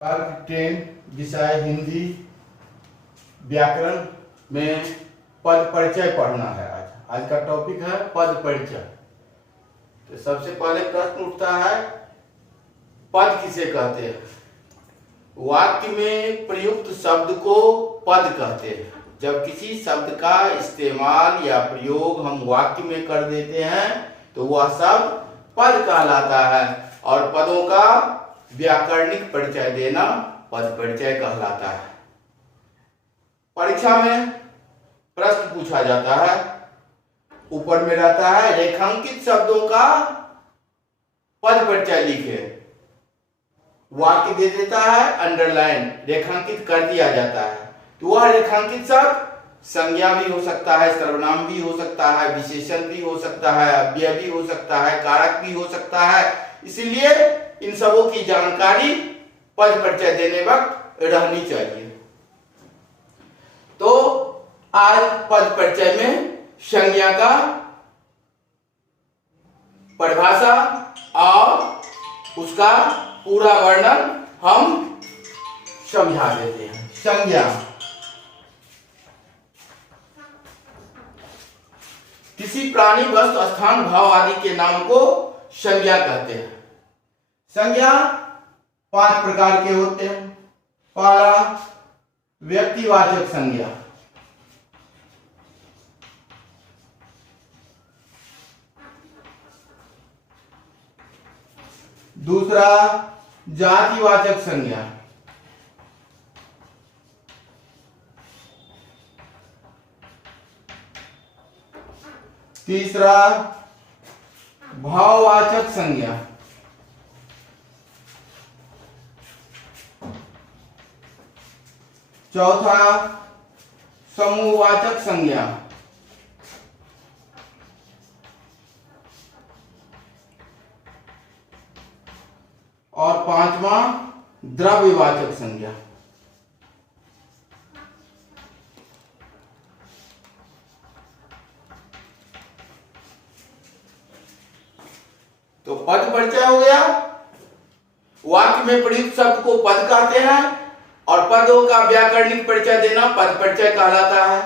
वर्ग 10 विषय हिंदी व्याकरण में पद परिचय पढ़ना है। आज का टॉपिक है पद परिचय। तो सबसे पहले प्रश्न उठता है, पद किसे कहते हैं? वाक्य में प्रयुक्त शब्द को पद कहते हैं। जब किसी शब्द का इस्तेमाल या प्रयोग हम वाक्य में कर देते हैं तो वह शब्द पद कहलाता है और पदों का व्याकरणिक परिचय देना पद परिचय कहलाता है। परीक्षा में प्रश्न पूछा जाता है, ऊपर में रहता है रेखांकित शब्दों का पद परिचय लिखे। वाक्य दे देता है अंडरलाइन, रेखांकित कर दिया जाता है। तो वह रेखांकित शब्द संज्ञा भी हो सकता है, सर्वनाम भी हो सकता है, विशेषण भी हो सकता है, अव्यय भी हो सकता है, कारक भी हो सकता है। इसीलिए इन सबों की जानकारी पद परिचय देने वक्त रहनी चाहिए। तो आज पद परिचय में संज्ञा का परिभाषा और उसका पूरा वर्णन हम समझा देते हैं। संज्ञा किसी प्राणी, वस्तु, स्थान, भाव आदि के नाम को संज्ञा कहते हैं। संज्ञा 5 प्रकार के होते हैं। पहला व्यक्तिवाचक संज्ञा, दूसरा जातिवाचक संज्ञा, तीसरा भाववाचक संज्ञा, चौथा समूहवाचक संज्ञा, और पांचवा द्रव्यवाचक संज्ञा। तो पद परिचय हो गया। वाक्य में प्रयुक्त शब्द को पद कहते हैं और पदों का व्याकरणिक परिचय देना पद परिचय कहलाता है।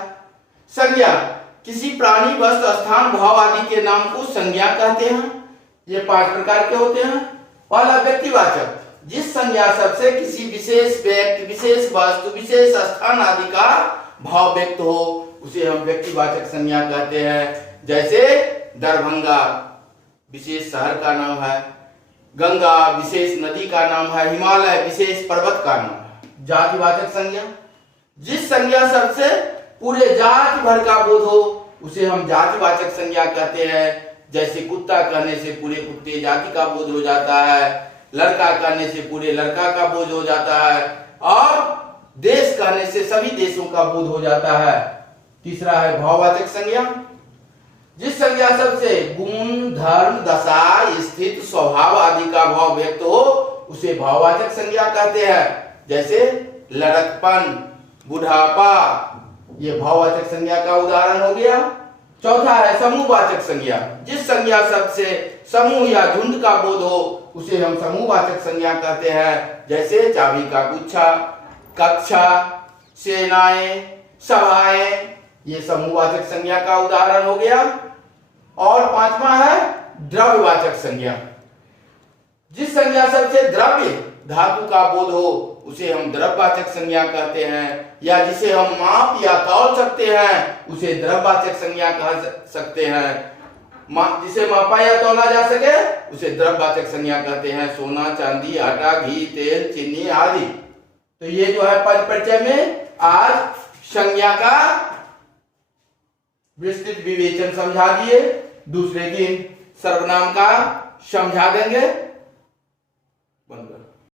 संज्ञा किसी प्राणी, वस्तु, स्थान, भाव आदि के नाम को संज्ञा कहते हैं। ये 5 प्रकार के होते हैं। पहला व्यक्तिवाचक, जिस संज्ञा शब्द से किसी विशेष व्यक्ति, विशेष वस्तु, विशेष स्थान आदि का भाव व्यक्त हो उसे हम व्यक्तिवाचक संज्ञा कहते हैं। जैसे दरभंगा विशेष शहर का नाम है, गंगा विशेष नदी का नाम है, हिमालय विशेष पर्वत का नाम है। जातिवाचक संज्ञा, जिस संज्ञा शब्द से पूरे जाति भर का बोध हो उसे हम जातिवाचक संज्ञा कहते हैं। जैसे कुत्ता कहने से पूरे कुत्ते जाति का बोध हो जाता है, लड़का कहने से पूरे लड़का का बोध हो जाता है, और देश कहने से सभी देशों का बोध हो जाता है। तीसरा है भाववाचक संज्ञा, जिस संज्ञा शब्द से गुण, धर्म, दशा, स्थिति, स्वभाव आदि का भाव व्यक्त हो उसे भाववाचक संज्ञा कहते हैं। जैसे लड़कपन, बुढ़ापा, ये भाववाचक संज्ञा का उदाहरण हो गया। चौथा है समूहवाचक संज्ञा, जिस संज्ञा शब्द से समूह या झुंड का बोध हो उसे हम समूहवाचक संज्ञा कहते हैं। जैसे चाबी का गुच्छा, कक्षा, सेनाएं, सभाएं, ये समूहवाचक संज्ञा का उदाहरण हो गया। और पांचवा है द्रव्यवाचक संज्ञा, जिस संज्ञा शब्द से द्रव्य धातु का बोध हो उसे हम द्रव्यवाचक संज्ञा कहते हैं। या जिसे हम माप या तौल सकते हैं उसे द्रव्यवाचक संज्ञा कह सकते हैं। जिसे मापा या तौला जा सके उसे द्रव्यवाचक संज्ञा कहते हैं। सोना, चांदी, आटा, घी, तेल, चीनी आदि। तो ये जो है पद परिचय में आज संज्ञा का विस्तृत विवेचन समझा दिए। दूसरे दिन सर्वनाम का समझा देंगे।